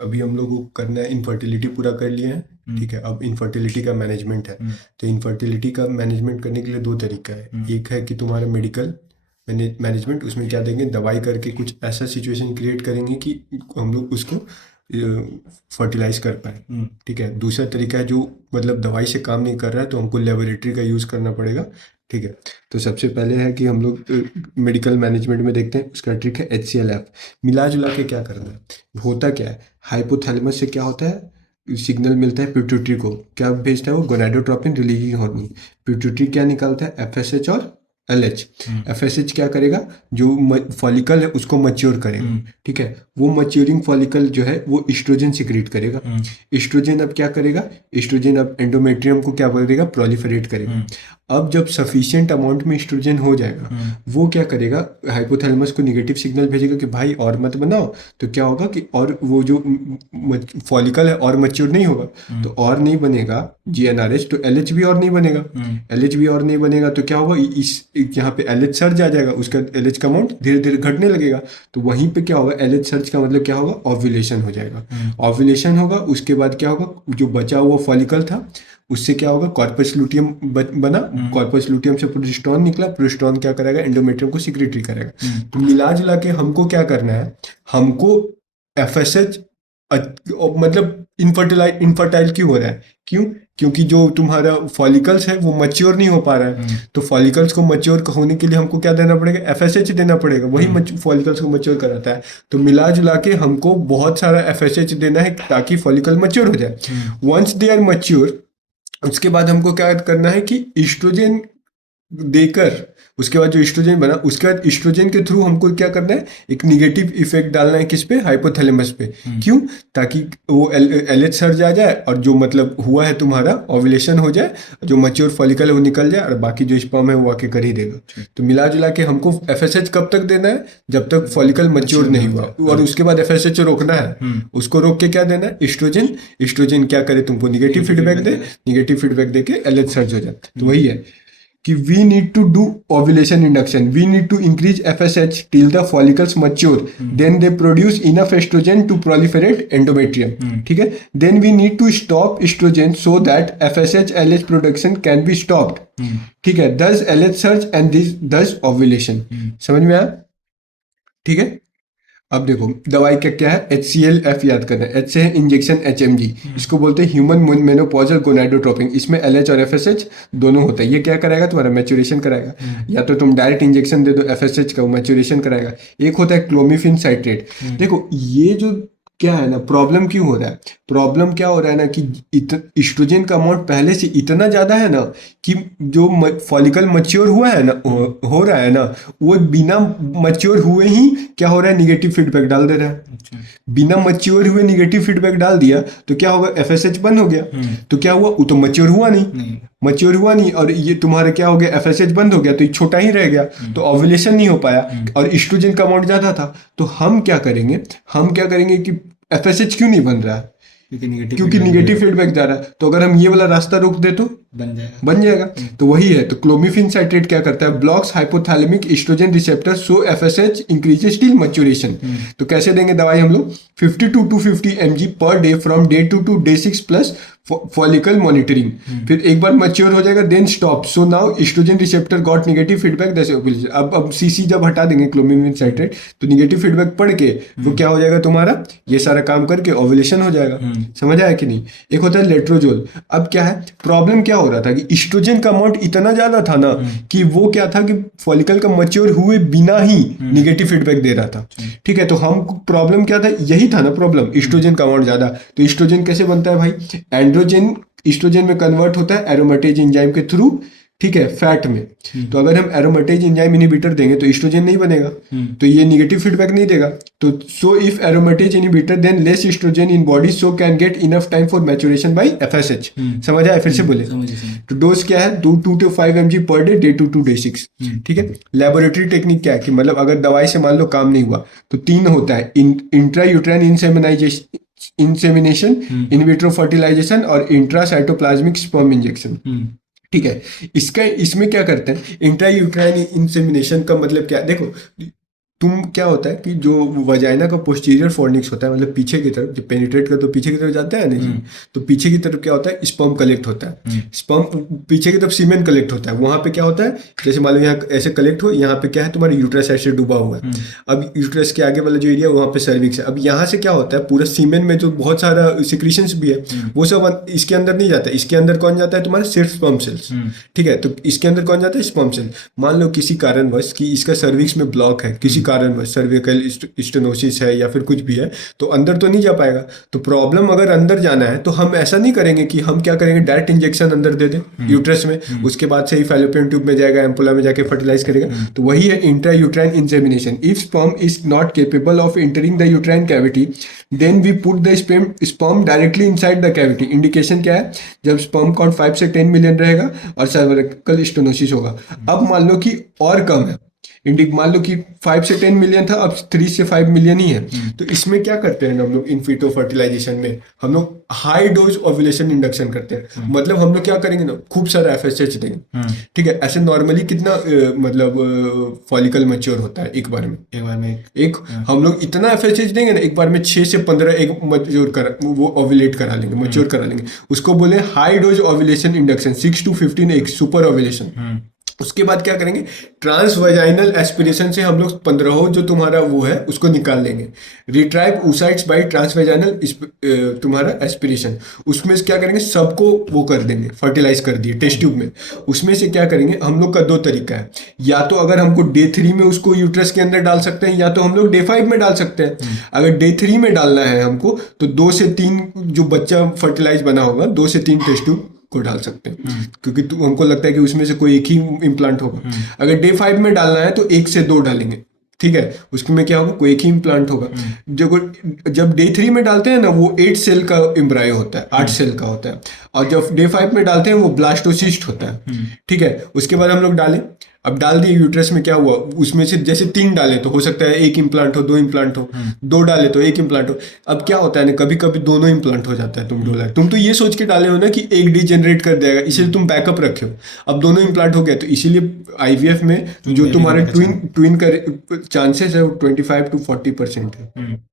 अभी हम लोग को करना है, इनफर्टिलिटी पूरा कर लिए हैं, ठीक है। अब इनफर्टिलिटी का मैनेजमेंट है। तो इनफर्टिलिटी का मैनेजमेंट करने के लिए दो तरीका है। एक है कि तुम्हारा मेडिकल मैनेजमेंट, उसमें क्या देंगे, दवाई करके कुछ ऐसा सिचुएशन क्रिएट करेंगे कि हम लोग उसको फर्टिलाइज कर पाए, ठीक है। दूसरा तरीका है जो मतलब दवाई से काम नहीं कर रहा है, तो हमको लेबोरेटरी का यूज़ करना पड़ेगा, ठीक है। तो सबसे पहले है कि हम लोग मेडिकल मैनेजमेंट में देखते हैं, उसका ट्रिक है HCLF। मिला जुला के क्या करना है, होता क्या है, हाइपोथैलेमस से क्या होता है, सिग्नल मिलता है पिट्यूटरी को, क्या भेजता है वो, गोनाडोट्रोपिन रिलीजिंग हार्मोन। पिट्यूटरी क्या निकालता है, FSH और LH। FSH क्या करेगा, जो फॉलिकल है उसको मच्योर करेगा, ठीक है। वो मच्योरिंग फॉलिकल जो है वो इस्ट्रोजन सिक्रीट करेगा। इस्ट्रोजन अब क्या करेगा, इस्ट्रोजन अब एंडोमेट्रियम को क्या करेगा, प्रोलिफरेट करेगा। अब जब सफिशिएंट अमाउंट में इस्ट्रोजन हो जाएगा, वो क्या करेगा, हाइपोथैलेमस को निगेटिव सिग्नल भेजेगा कि भाई और मत बनाओ। तो क्या होगा कि और वो जो फॉलिकल है और मैच्योर नहीं होगा, तो और नहीं बनेगा GnRH, तो LH भी और नहीं बनेगा। LH भी और नहीं बनेगा तो क्या होगा, इस यहाँ पे LH सर्ज आ जाएगा, उसका LH का अमाउंट धीरे धीरे घटने लगेगा। तो वहीं पे क्या होगा, LH सर्ज का मतलब क्या होगा, ओव्यूलेशन हो जाएगा। ओव्यूलेशन होगा, उसके बाद क्या होगा, जो बचा हुआ फॉलिकल था उससे क्या होगा, कॉर्पस लुटियम बना। कॉर्पस लुटियम से प्रोजेस्टेरॉन निकला, प्रोजेस्टेरॉन क्या करेगा, एंडोमेट्रियम को सिक्रेटरी करेगा। तो मिला जुला के हमको क्या करना है, हमको FSH मतलब इनफर्टाइल क्यों हो रहा है, क्यों, क्योंकि जो तुम्हारा फॉलिकल्स है वो मच्योर नहीं हो पा रहा है। तो फॉलिकल्स को मच्योर होने के लिए हमको क्या देना पड़ेगा, FSH देना पड़ेगा, वही फॉलिकल्स को मच्योर कराता है। तो मिला जुला के हमको बहुत सारा FSH देना है ताकि फॉलिकल मच्योर हो जाए। वंस दे आर मच्योर, उसके बाद हमको क्या करना है कि ईस्ट्रोजन देकर, उसके बाद जो ईस्ट्रोजन बना, उसके बाद ईस्ट्रोजन के थ्रू हमको क्या करना है, एक निगेटिव इफेक्ट डालना है किस पे, हाइपोथैलेमस पे। क्यों, ताकि वो LH सर्ज आ जाए और जो मतलब हुआ है तुम्हारा ओव्यूलेशन हो जाए, जो मैच्योर फॉलिकल है वो निकल जाए, और बाकी जो स्पर्म है वो आके कर ही देगा। तो मिला जुला के हमको FSH कब तक देना है, जब तक फॉलिकल मैच्योर नहीं हुआ, और उसके बाद FSH रोकना है। उसको रोक के क्या देना है, ईस्ट्रोजन। ईस्ट्रोजन क्या करे, तुमको निगेटिव फीडबैक दे, निगेटिव फीडबैक दे के LH सर्ज हो जाए। तो वही है कि we need to do ovulation induction, we need to increase FSH till the follicles mature, then they produce enough estrogen to proliferate endometrium, ठीक है। then we need to stop estrogen so that FSH LH production can be stopped, ठीक है। thus LH surge and this thus ovulation। समझ में आया, ठीक है। अब देखो दवाई का क्या है, HCLF याद करना है। H से है इंजेक्शन HMG, इसको बोलते हैं ह्यूमन मेनोपॉजल गोनाडोट्रोपिन। इसमें LH और FSH दोनों होता है। ये क्या कराएगा, तुम्हारा मैच्योरेशन कराएगा। या तो तुम डायरेक्ट इंजेक्शन दे दो FSH का, वो मैच्योरेशन कराएगा। एक होता है क्लोमिफिन साइट्रेट। देखो ये जो क्या है ना, प्रॉब्लम क्यों हो रहा है, प्रॉब्लम क्या हो रहा है ना कि इस्ट्रोजन का अमाउंट पहले से इतना ज़्यादा है ना कि जो फॉलिकल मच्योर हुआ है ना, हो रहा है ना, वो बिना मच्योर हुए ही क्या हो रहा है, निगेटिव फीडबैक डाल दे रहा है। बिना मच्योर हुए निगेटिव फीडबैक डाल दिया तो क्या होगा, FSH बंद हो गया। तो क्या हुआ, वो तो मच्योर हुआ नहीं, मच्योर हुआ नहीं, और ये तुम्हारा क्या हो गया, FSH बंद हो गया, तो ये छोटा ही रह गया, तो ओव्यूलेशन नहीं हो पाया, और इस्ट्रोजन का अमाउंट ज़्यादा था। तो हम क्या करेंगे, हम क्या करेंगे कि FSH क्यों नहीं बन रहा है, क्योंकि निगेटिव फीडबैक जा रहा है। तो अगर हम ये वाला रास्ता रोक दे तो बन जाएगा। तो वही है, तो क्लोमिफिन साइट्रेट क्या करता है, ब्लॉक्स हाइपोथैलेमिक एस्ट्रोजन रिसेप्टर सो FSH इंक्रीजेस टिल मैच्योरेशन। तो कैसे देंगे दवाई हम लोग, 50 to 250 mg per day from day 2 to day 6 plus follicle monitoring. फिर एक बार मैच्योर हो जाएगा then stop. So now estrogen receptor got negative feedback that's ovulation. अब सीसी जब हटा देंगे क्लोमिफिन साइट्रेट, तो नेगेटिव फीडबैक पढ़ के वो क्या हो जाएगा, तुम्हारा ये सारा काम करके ओव्यूलेशन हो जाएगा। समझ आया कि नहीं। एक होता है लेट्रोजोल। अब क्या है, प्रॉब्लम क्या हो रहा था कि एस्ट्रोजन का अमाउंट इतना ज्यादा था ना कि वो क्या था कि फॉलिकल का मैच्योर हुए बिना ही नेगेटिव फीडबैक दे रहा था, ठीक है। तो हम प्रॉब्लम क्या था, यही था ना प्रॉब्लम, एस्ट्रोजन का अमाउंट ज्यादा। तो एस्ट्रोजन कैसे बनता है भाई, एंड्रोजन एस्ट्रोजन में कन्वर्ट होता है एरोमेटेज एंजाइम के थ्रू, ठीक है, फैट में। तो अगर हम एरोमेटेज एंजाइम इनहिबिटर देंगे तो एस्ट्रोजन नहीं बनेगा, तो ये नेगेटिव फीडबैक नहीं देगा। तो so if aromatase inhibitor then less oestrogen in body so can get enough time for maturation by FSH। समझ आया, फिर से बोले। तो डोज क्या है, 2 to 5 mg per day, day 2 to day 6, ठीक है। लेबोरेटरी टेक्निक क्या है कि मतलब अगर दवाई से मान लो काम नहीं हुआ तो 3 होता है, intra uterine insemination, in vitro fertilization और इंट्रासाइटोप्लाज्मिक स्पर्म इंजेक्शन, ठीक है। इसमें क्या करते हैं, इंट्रा यूट्राइन इंसेमिनेशन का मतलब क्या है, देखो तुम क्या होता है कि जो वजाइना का पोस्टीरियर फॉर्निक्स होता है, मतलब पीछे की तरफ, जब पेनिट्रेट कर तो पीछे की तरफ जाता है ना जी, तो पीछे की तरफ क्या होता है, स्पर्म कलेक्ट होता है। स्पर्म पीछे की तरफ सीमेन कलेक्ट होता है। वहां पे क्या होता है, जैसे मान लो यहाँ ऐसे कलेक्ट हो, यहाँ पे क्या है, तुम्हारा यूट्रस ऐसे डूबा हुआ है। अब यूट्रस के आगे वाला जो एरिया वहाँ पे सर्विक्स है। अब यहाँ से क्या होता है, पूरा सीमेन में जो बहुत सारा सिक्रीशंस भी है, वो सब इसके अंदर नहीं जाता है। इसके अंदर कौन जाता है, तुम्हारा सिर्फ स्पर्म सेल्स। ठीक है, तो इसके अंदर कौन जाता है, स्पर्म सेल। मान लो किसी कारणवश कि इसका सर्विक्स में ब्लॉक है, किसी कारणवश सर्विकल स्टेनोसिस है या फिर कुछ भी है, तो अंदर तो नहीं जा पाएगा। तो प्रॉब्लम अगर अंदर जाना है तो हम ऐसा नहीं करेंगे कि हम क्या करेंगे, डायरेक्ट इंजेक्शन अंदर दे दें यूट्रस में, उसके बाद से ही फैलोपियन ट्यूब में जाएगा, एम्पुला में जाके फर्टिलाइज करेगा। तो वही है intra uterine insemination. If sperm is not capable of entering the uterine cavity, then we put the sperm directly inside the cavity. Indication क्या है, जब स्पर्म काउंट 5 से 10 मिलियन रहेगा और सर्विकल स्टेनोसिस होगा। अब मान लो कि और कम है, मान लो कि 5 से 10 मिलियन था, अब 3 से 5 मिलियन ही है। तो इसमें क्या करते हैं हम लोग, इन विट्रो फर्टिलाइजेशन में हम लोग हाई डोज ओव्यूलेशन इंडक्शन करते हैं। मतलब हम लोग क्या करेंगे ना, खूब सारा FSH देंगे। ठीक है, ऐसे नॉर्मली कितना मतलब फॉलिकल मैच्योर होता है एक बार में एक हम लोग इतना FSH देंगे ना, एक बार में 6 से 15 एक मैच्योर कर, वो ओव्यूलेट करा लेंगे, मैच्योर करा लेंगे। उसको बोले high dose ovulation induction, 6 to 15 एक सुपर ओव्यूलेशन। उसके बाद क्या करेंगे, ट्रांस वजाइनल एस्पिरेशन से हम लोग 15 जो तुम्हारा वो है उसको निकाल लेंगे। Retrieve oocytes by trans vaginal तुम्हारा एस्पिरेशन, उसमें से क्या करेंगे, सबको वो कर देंगे, फर्टिलाइज कर दिए टेस्ट ट्यूब में। उसमें से क्या करेंगे, हम लोग का 2 तरीका है, या तो अगर हमको डे 3 में उसको यूट्रस के अंदर डाल सकते हैं, या तो हम लोग डे 5 में डाल सकते हैं। अगर डे 3 में डालना है हमको, तो 2 से 3 जो बच्चा फर्टिलाइज बना होगा, 2 से 3 टेस्ट ट्यूब को डाल सकते हैं, क्योंकि हमको लगता है कि उसमें से कोई एक ही इम्प्लांट होगा। अगर डे 5 में डालना है तो 1 से 2 डालेंगे। ठीक है, उसमें क्या होगा, कोई एक ही इम्प्लांट होगा। जब डे 3 में डालते हैं ना, वो 8 सेल का एम्ब्रायो होता है, 8 सेल का होता है। और जब डे 5 में डालते हैं वो ब्लास्टोसिस्ट होता है। ठीक है, उसके बाद हम लोग डालें, अब डाल दिए यूट्रस में, क्या हुआ, उसमें से जैसे 3 डाले तो हो सकता है 1 इम्प्लांट हो, 2 इम्प्लांट हो, 2 डाले तो 1 इम्प्लांट हो। अब क्या होता है ना, कभी कभी दोनों इम्प्लांट हो जाता है। तुम तो ये सोच के डाले हो ना कि एक डिजेनरेट कर देगा, इसीलिए तुम बैकअप रखे हो। अब दोनों इम्प्लांट हो गया, तो इसीलिए IVF में जो तुम्हारे ट्विन का चांसेस है वो 25 to 40% है।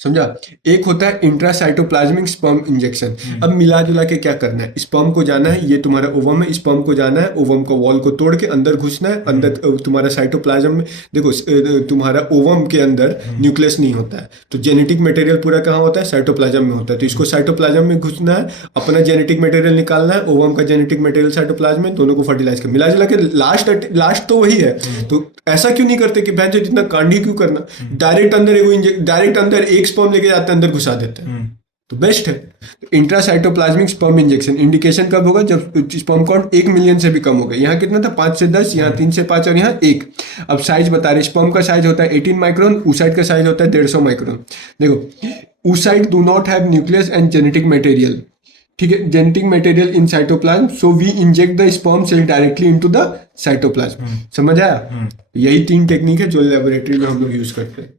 समझा। एक होता है इंट्रासाइटोप्लाज्मिक स्पर्म इंजेक्शन। अब मिला जुला के क्या करना है, स्पर्म को जाना है, ये तुम्हारा ओवम है, स्पर्म को जाना है, ओवम का वॉल को तोड़ के अंदर घुसना है। अंदर तुम्हारा साइटोप्लाज्म में, देखो तुम्हारा ओवम के अंदर न्यूक्लियस नहीं होता है, तो जेनेटिक मटेरियल पूरा कहाँ होता है, साइटोप्लाज्म में होता है। तो इसको साइटोप्लाज्म में घुसना है, अपना जेनेटिक मटेरियल निकालना है, ओवम का जेनेटिक मटेरियल साइटोप्लाज्म में, दोनों को फर्टिलाइज कर मिला जुला के लास्ट तो वही है। तो ऐसा क्यों नहीं करते कि भैंस जितना कांडी क्यों करना, डायरेक्ट अंदर एक स्पर्म लेके जाते हैं, अंदर घुसा देते हैं, तो बेस्ट है। इंट्रासाइटोप्लाज्मिक स्पर्म इंजेक्शन इंडिकेशन कब होगा, जब स्पर्म काउंट 1 मिलियन से भी कम हो गया। यहाँ कितना था, 5 से 10, यहाँ 3 से 5 और यहाँ 1। अब साइज बता रहे, स्पर्म का साइज होता है 18 माइक्रोन, oocyte का साइज होता है 150 माइक्रोन। देखो oocyte do not have nucleus and genetic material. ठीक है, genetic material in cytoplasm, so we inject the sperm cell directly into the cytoplasm. समझ आया। यही 3 टेक्निक है जो लेबोरेटरी में हम लोग यूज करते हैं।